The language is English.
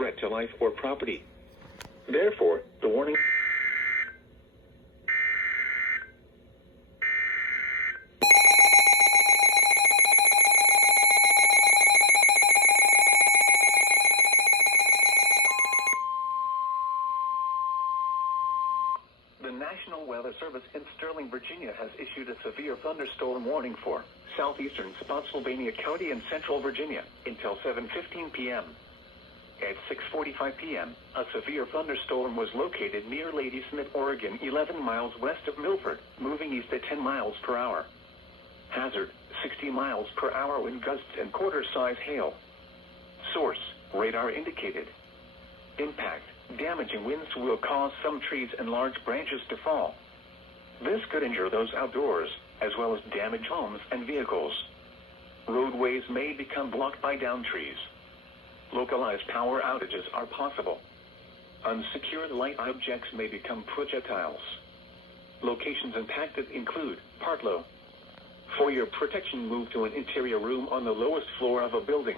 threat to life or property. Therefore, the warning... The National Weather Service in Sterling, Virginia has issued a severe thunderstorm warning for southeastern Spotsylvania County and central Virginia until 7:15 p.m. At 6:45 p.m., a severe thunderstorm was located near Ladysmith, Oregon, 11 miles west of Milford, moving east at 10 miles per hour. Hazard, 60 miles per hour wind gusts and quarter-size hail. Source, radar indicated. Impact, damaging winds will cause some trees and large branches to fall. This could injure those outdoors, as well as damage homes and vehicles. Roadways may become blocked by downed trees. Localized power outages are possible. Unsecured light objects may become projectiles. Locations impacted include Partlow. For your protection, move to an interior room on the lowest floor of a building.